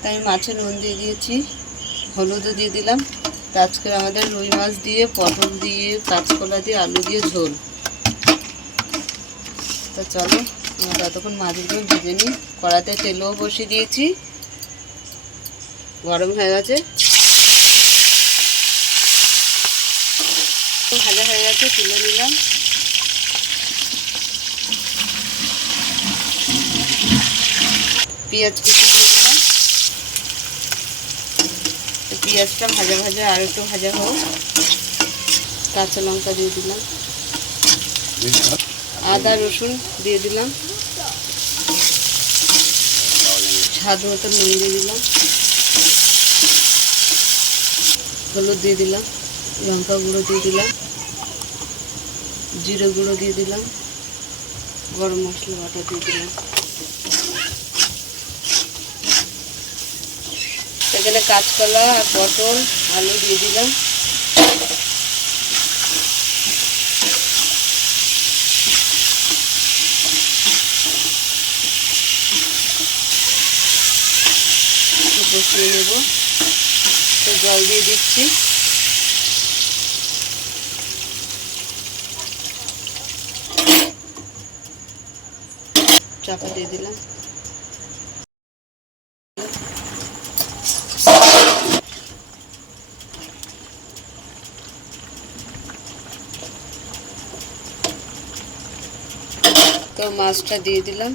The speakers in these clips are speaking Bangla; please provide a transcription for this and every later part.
তাই আমি মাছে নুন দিয়ে দিয়েছি, হলুদও দিয়ে দিলাম। তো আজকে আমাদের রুই মাছ দিয়ে, পটল দিয়ে, কাঁচকলা দিয়ে, আলু দিয়ে ঝোল। তো চলো আমরা ততক্ষণ মাছগুলো ভেজে নিই। কড়াতে তেলও বসিয়ে দিয়েছি, গরম হয়ে গেছে। ভাজা হয়ে গেছে, তুলে নিলাম। পেঁয়াজ কুচি দিয়ে দিলাম। পেঁয়াজটা ভাজা ভাজা আর একটু ভাজা হোক। কাঁচা লঙ্কা দিয়ে দিলাম, আদা রসুন দিয়ে দিলাম, স্বাদ মতো নুন দিয়ে দিলাম, হলুদ দিয়ে দিলাম, লঙ্কা গুঁড়ো দিয়ে দিলাম, জিরে গুঁড়ো দিয়ে দিলাম, গরম মশলা বাটা দিয়ে দিলাম। এখানে কাঁচকলা আর পটল আলু দিয়ে দিলাম। কষিয়ে নেব। তো জল দিয়ে দিচ্ছি। চাপা দিয়ে দিলাম। তো মাছটা দিয়ে দিলাম।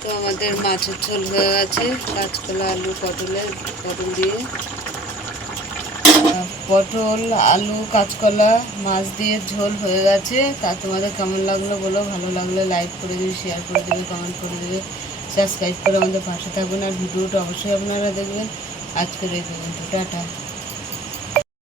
তো আমাদের মাছের ঝোল হয়ে গেছে, কাঁচকলা আলু পটল দিয়ে। পটল আলু কাঁচকলা মাছ দিয়ে ঝোল হয়ে গেছে। তা তোমাদের কেমন লাগলো বলো, ভালো লাগলে লাইক করে দেবে, শেয়ার করে দেবে, কমেন্ট করে দেবে, সাবস্ক্রাইব করে আমাদের পাশে থাকবেন। আর ভিডিওটা অবশ্যই আপনারা দেখবেন। আজকের এই পর্যন্ত, টাটা।